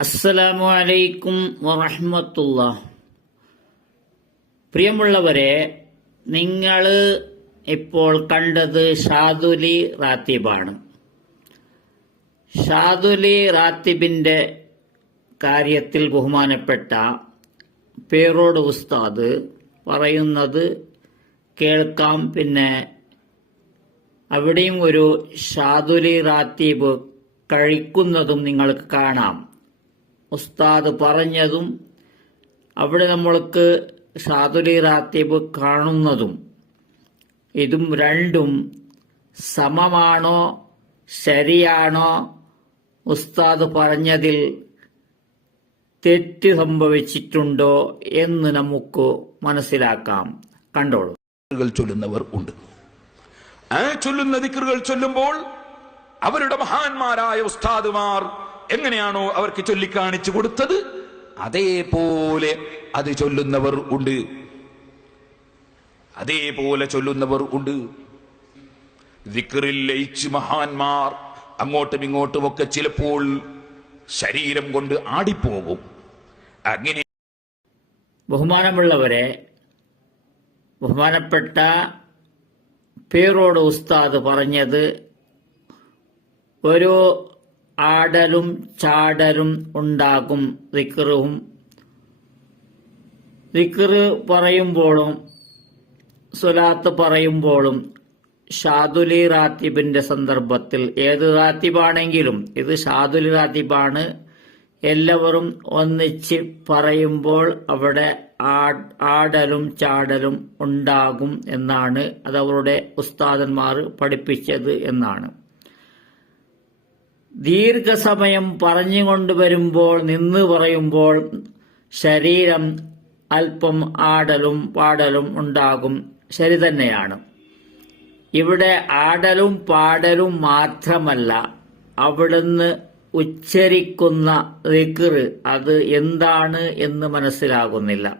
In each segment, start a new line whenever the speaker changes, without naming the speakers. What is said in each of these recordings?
അസ്സലാമു അലൈക്കും വറഹ്മത്തുള്ള. പ്രിയമുള്ളവരെ നിങ്ങൾ ഇപ്പോൾ കണ്ടത് ഷാദുലി റാത്തിബാണ്. ഷാദുലി റാത്തിബിന്റെ കാര്യത്തിൽ ബഹുമാനപ്പെട്ട പേരോട് ഉസ്താദ് പറയുന്നത് കേൾക്കാം. പിന്നെ അവിടെയും ഒരു ഷാദുലി റാത്തീബ് കഴിക്കുന്നതും നിങ്ങൾക്ക് കാണാം. ഉസ്താദ് പറഞ്ഞതും അവിടെ നമ്മൾക്ക് ഷാദുലി റാത്തിബ് കാണുന്നതും ഇതും രണ്ടും സമമാണോ ശരിയാണോ ഉസ്താദ് പറഞ്ഞതിൽ തെറ്റ് സംഭവിച്ചിട്ടുണ്ടോ എന്ന് നമുക്ക് മനസ്സിലാക്കാം. കണ്ടോളൂ.
ചൊല്ലുന്നവർ ഉണ്ട്. ചൊല്ലുന്ന ചൊല്ലുമ്പോൾ അവരുടെ മഹാന്മാരായ ഉസ്താദുമാർ എങ്ങനെയാണോ അവർക്ക് ചൊല്ലിക്കാണിച്ചു കൊടുത്തത് അതേപോലെ അത് ചൊല്ലുന്നവർ ഉണ്ട്. അതേപോലെ ചൊല്ലുന്നവർ ഉണ്ട്. ദിക്റിൽ ലയിച്ച് മഹാന്മാർ അങ്ങോട്ടും ഇങ്ങോട്ടും ഒക്കെ ചിലപ്പോൾ ശരീരം കൊണ്ട് ആടിപ്പോകും. അങ്ങനെ
ബഹുമാനമുള്ളവരെ ബഹുമാനപ്പെട്ട പേരോട് ഉസ്താദ് പറഞ്ഞത് ഒരു ആടലും ചാടലും ഉണ്ടാകും റിക്കറും റിക്കറ് പറയുമ്പോഴും സുലാത്ത് പറയുമ്പോഴും ഷാദുലി റാത്തിബിന്റെ സന്ദർഭത്തിൽ ഏത് റാത്തിബാണെങ്കിലും ഇത് ഷാദുലി റാത്തിബാണ് എല്ലാവരും ഒന്നിച്ച് പറയുമ്പോൾ അവിടെ ആടലും ചാടലും ഉണ്ടാകും എന്നാണ് അത് അവരുടെ ഉസ്താദന്മാർ പഠിപ്പിച്ചത് എന്നാണ്. ദീർഘസമയം പറഞ്ഞുകൊണ്ട് വരുമ്പോൾ നിന്ന് പറയുമ്പോൾ ശരീരം അല്പം ആടലും പാടലും ഉണ്ടാകും. ശരി തന്നെയാണ്. ഇവിടെ ആടലും പാടലും മാത്രമല്ല അവിടുന്ന് ഉച്ചരിക്കുന്ന ദിക്റ് അത് എന്താണ് എന്ന് മനസ്സിലാകുന്നില്ല.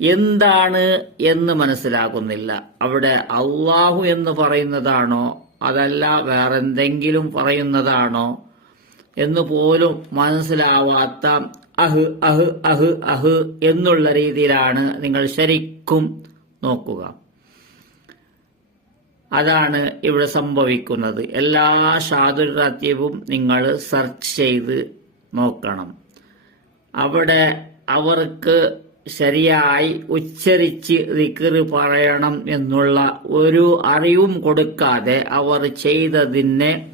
എന്താണ് എന്ന് മനസ്സിലാകുന്നില്ല. അവിടെ അള്ളാഹു എന്ന് പറയുന്നതാണോ അതല്ല വേറെന്തെങ്കിലും പറയുന്നതാണോ എന്ന് പോലും മനസ്സിലാവാത്ത അഹ് അഹ് അഹ് അഹ് എന്നുള്ള രീതിയിലാണ് നിങ്ങൾ ശരിക്കും നോക്കുക. അതാണ് ഇവിടെ സംഭവിക്കുന്നത്. എല്ലാ ഷാദുരാത്യവും നിങ്ങൾ സെർച്ച് ചെയ്ത് നോക്കണം. അവിടെ അവർക്ക് ശരിയായി ഉച്ചരിച്ച് ദിക്റ് പറയണം എന്നുള്ള ഒരു അറിവും കൊടുക്കാതെ അവർ ചെയ്തതിനെ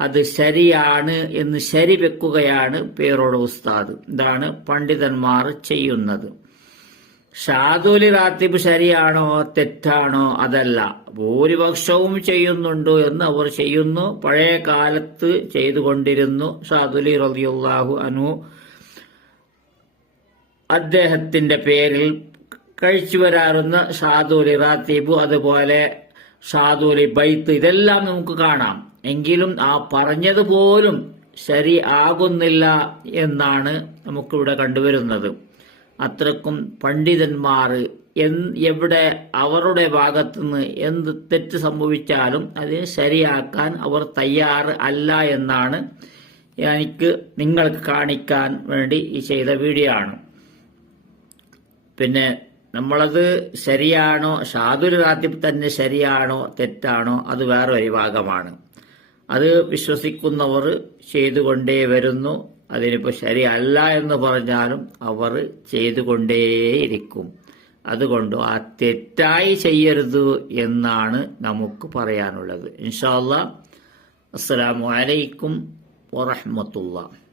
അത് ശരിയാണ് എന്ന് ശരി വെക്കുകയാണ് പേരോട് ഉസ്താദ്. ഇതാണ് പണ്ഡിതന്മാർ ചെയ്യുന്നത്. ഷാദുലി റാത്തിബ് ശരിയാണോ തെറ്റാണോ അതല്ല. ഭൂരിപക്ഷവും ചെയ്യുന്നുണ്ട് എന്ന് അവർ ചെയ്യുന്നു. പഴയ കാലത്ത് ചെയ്തുകൊണ്ടിരുന്നു ഷാദുലി റളിയല്ലാഹു അനു അദ്ദേഹത്തിന്റെ പേരിൽ കഴിച്ചു വരാറുന്ന ഷാദൂലി റാത്തീബു അതുപോലെ ഷാദൂലി ബൈത്ത് ഇതെല്ലാം നമുക്ക് കാണാം. എങ്കിലും ആ പറഞ്ഞതുപോലും ശരി ആകുന്നില്ല എന്നാണ് നമുക്കിവിടെ കണ്ടുവരുന്നത്. അത്രക്കും പണ്ഡിതന്മാർ എവിടെ അവരുടെ ഭാഗത്തുനിന്ന് എന്ത് തെറ്റ് സംഭവിച്ചാലും അത് ശരിയാക്കാൻ അവർ തയ്യാറ് അല്ല എന്നാണ് എനിക്ക് നിങ്ങൾക്ക് കാണിക്കാൻ വേണ്ടി ഈ ചെയ്ത വീഡിയോ ആണ്. പിന്നെ നമ്മളത് ശരിയാണോ റാത്തിബ് തന്നെ ശരിയാണോ തെറ്റാണോ അത് വേറൊരു ഭാഗമാണ് അത് വിശ്വസിക്കുന്നവർ ചെയ്തുകൊണ്ടേ വരുന്നു. അതിനിപ്പോൾ ശരിയല്ല എന്ന് പറഞ്ഞാലും അവർ ചെയ്തുകൊണ്ടേയിരിക്കും. അതുകൊണ്ട് ആ തെറ്റായി ചെയ്യരുത് എന്നാണ് നമുക്ക് പറയാനുള്ളത്. ഇൻഷാല്ല അസ്സലാമു അലൈക്കും വറഹ്മത്തുള്ളാഹി.